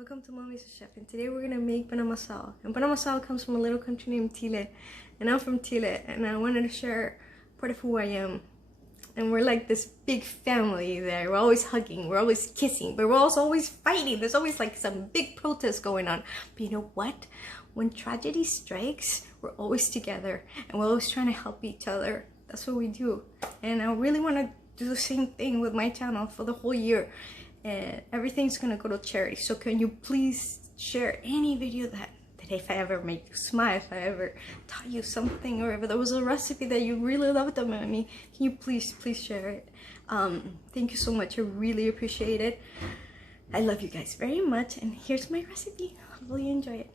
Welcome to Mommy's a Chef, and today we're gonna make Amasado. And Amasado comes from a little country named Chile, and I'm from Chile, and I wanted to share part of who I am. And we're like this big family there. We're always hugging, we're always kissing, but we're also always fighting. There's always like some big protest going on. But you know what? When tragedy strikes, we're always together, and we're always trying to help each other. That's what we do. And I really want to do the same thing with my channel for the whole year. And everything's gonna go to charity. So can you please share any video that if I ever made you smile, if I ever taught you something, or if there was a recipe that you really loved about me, can you please share it? Thank you so much. I really appreciate it. I love you guys very much, and here's my recipe. Hopefully you enjoy it.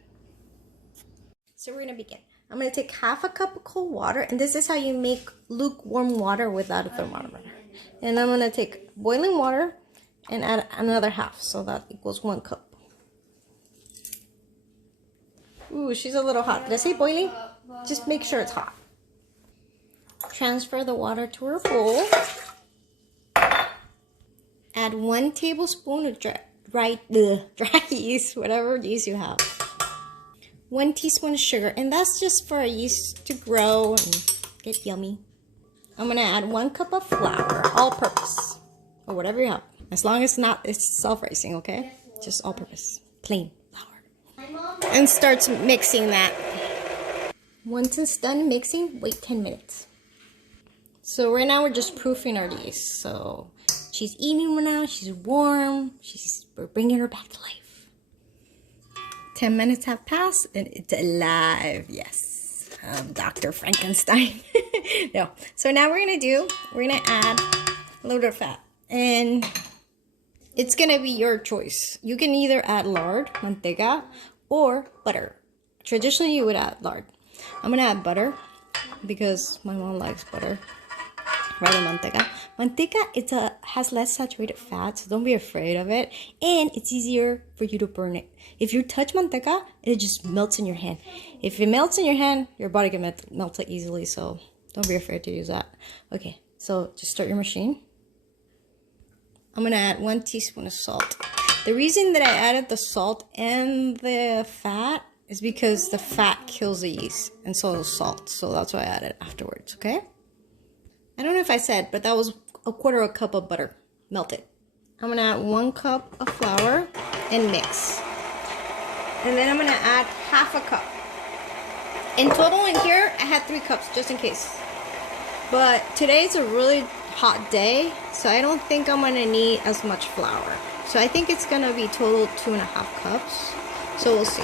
So we're gonna begin. I'm gonna take half a cup of cold water, and this is how you make lukewarm water without a thermometer. And I'm gonna take boiling water and add another half, so that equals 1 cup. Ooh, she's a little hot. Did I say boiling? Just make sure it's hot. Transfer the water to her bowl. Add 1 tablespoon of dry yeast, whatever yeast you have. 1 teaspoon of sugar, and that's just for a yeast to grow and get yummy. I'm gonna add 1 cup of flour, all-purpose, or whatever you have. As long as it's self-raising, okay? Just all-purpose, plain flour. And start mixing that. Once it's done mixing, wait 10 minutes. So right now we're just proofing our yeast. So she's eating right now, she's warm, we're bringing her back to life. 10 minutes have passed and it's alive, yes. Dr. Frankenstein. No. So now we're gonna add a little bit of fat. And it's gonna be your choice. You can either add lard, manteca, or butter. Traditionally, you would add lard. I'm gonna add butter because my mom likes butter rather than manteca. Manteca, has less saturated fat, so don't be afraid of it. And it's easier for you to burn it. If you touch manteca, it just melts in your hand. If it melts in your hand, your body can melt it easily, so don't be afraid to use that. Okay, so just start your machine. I'm gonna add 1 teaspoon of salt. The reason that I added the salt and the fat is because the fat kills the yeast, and so does salt. So that's why I added afterwards, okay? I don't know if I said, but that was 1/4 cup of butter, melted. I'm gonna add 1 cup of flour and mix. And then I'm gonna add half a cup. In total in here, I had 3 cups, just in case. But today's a really hot day, so I don't think I'm gonna need as much flour. So I think it's gonna be total 2.5 cups. So we'll see.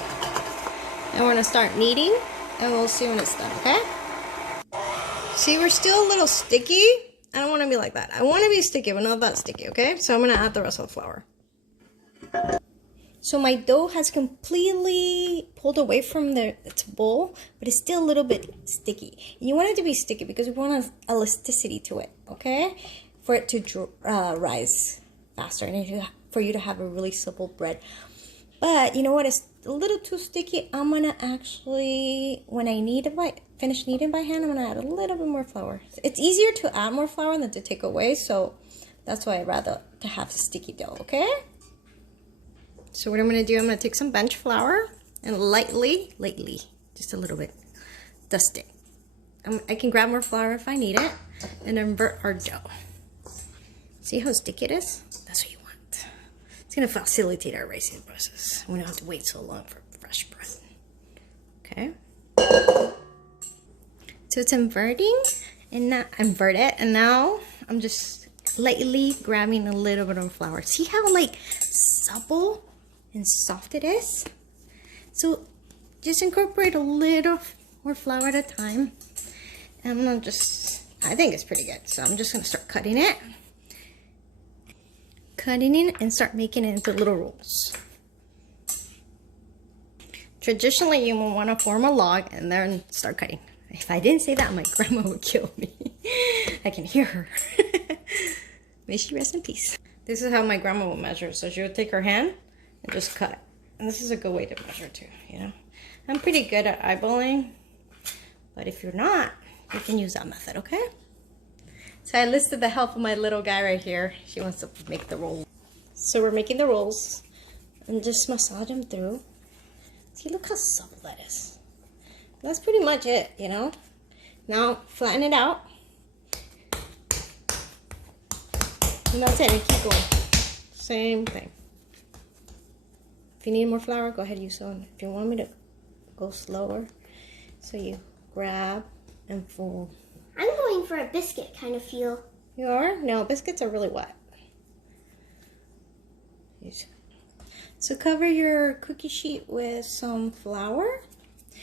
And we're gonna start kneading, and we'll see when it's done, okay? See, we're still a little sticky. I don't wanna be like that. I wanna be sticky, but not that sticky, okay? So I'm gonna add the rest of the flour. So my dough has completely pulled away from its bowl, but it's still a little bit sticky. And you want it to be sticky because we want elasticity to it, okay? For it to rise faster and for you to have a really supple bread. But you know what? It's a little too sticky. I'm gonna actually, when I finish kneading by hand, I'm gonna add a little bit more flour. It's easier to add more flour than to take away, so that's why I'd rather to have a sticky dough, okay? So what I'm going to do, I'm going to take some bench flour and lightly, just a little bit, dust it. I can grab more flour if I need it, and invert our dough. See how sticky it is? That's what you want. It's going to facilitate our raising process. We don't have to wait so long for fresh bread. Okay. So it's inverting, and now now I'm just lightly grabbing a little bit of flour. See how like supple and soft it is? So just incorporate a little more flour at a time. And I'm gonna I think it's pretty good. So I'm just gonna start cutting it and start making it into little rolls. Traditionally, you will want to form a log and then start cutting. If I didn't say that, my grandma would kill me. I can hear her. May she rest in peace. This is how my grandma would measure. So she would take her hand and just cut. And this is a good way to measure too, you know. I'm pretty good at eyeballing, but if you're not, you can use that method, okay? So I enlisted the help of my little guy right here. She wants to make the roll. So we're making the rolls. and just massage them through. See, look how supple that is. That's pretty much it, you know. Now flatten it out. And that's it, and keep going. Same thing. If you need more flour, go ahead and use some. If you want me to go slower, so you grab and fold. I'm going for a biscuit kind of feel. You are? No, biscuits are really wet. So cover your cookie sheet with some flour.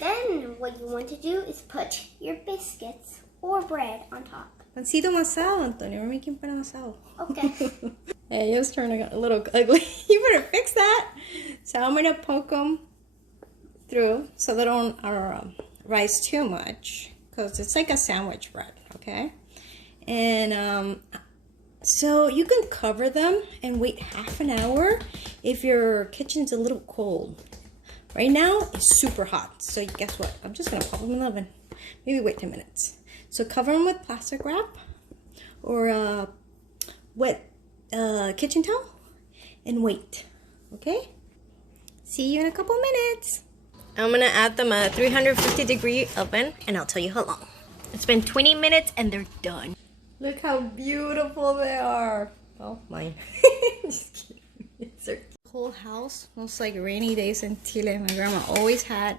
Then what you want to do is put your biscuits or bread on top. Pancito amasado, Antonio. We're making pan amasado. Okay. Hey, yours turning a little ugly. You better fix that. So I'm gonna poke them through so they don't rise too much, because it's like a sandwich bread, okay? And so you can cover them and wait half an hour if your kitchen's a little cold. Right now it's super hot, so guess what? I'm just gonna pop them in the oven. Maybe wait 10 minutes. So cover them with plastic wrap or wet kitchen towel and wait, okay? See you in a couple minutes. I'm gonna add them a 350-degree oven and I'll tell you how long. It's been 20 minutes and they're done. Look how beautiful they are. Oh, mine. Just kidding. It's our whole house smells like rainy days in Chile. My grandma always had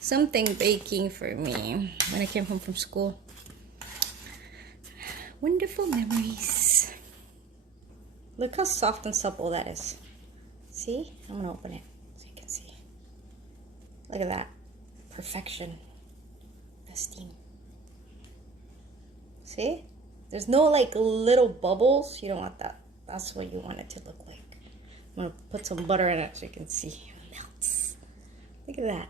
something baking for me when I came home from school. Wonderful memories. Look how soft and supple that is. See? I'm gonna open it so you can see. Look at that. Perfection. The steam. See? There's no like little bubbles. You don't want that. That's what you want it to look like. I'm gonna put some butter in it so you can see. It melts. Look at that.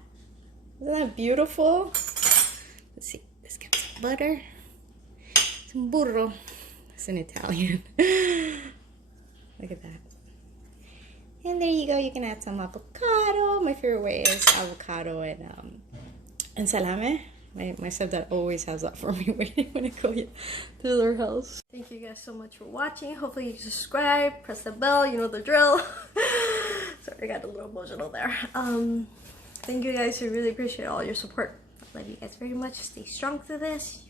Isn't that beautiful? Let's see. Let's get some butter. Some burro. It's in Italian. Look at that. And there you go. You can add some avocado. My favorite way is avocado and salami. My stepdad always has that for me when I go to their house. Thank you guys so much for watching. Hopefully you subscribe, press the bell, you know the drill. Sorry, I got a little emotional there. Thank you guys. I really appreciate all your support. I love you guys very much. Stay strong through this.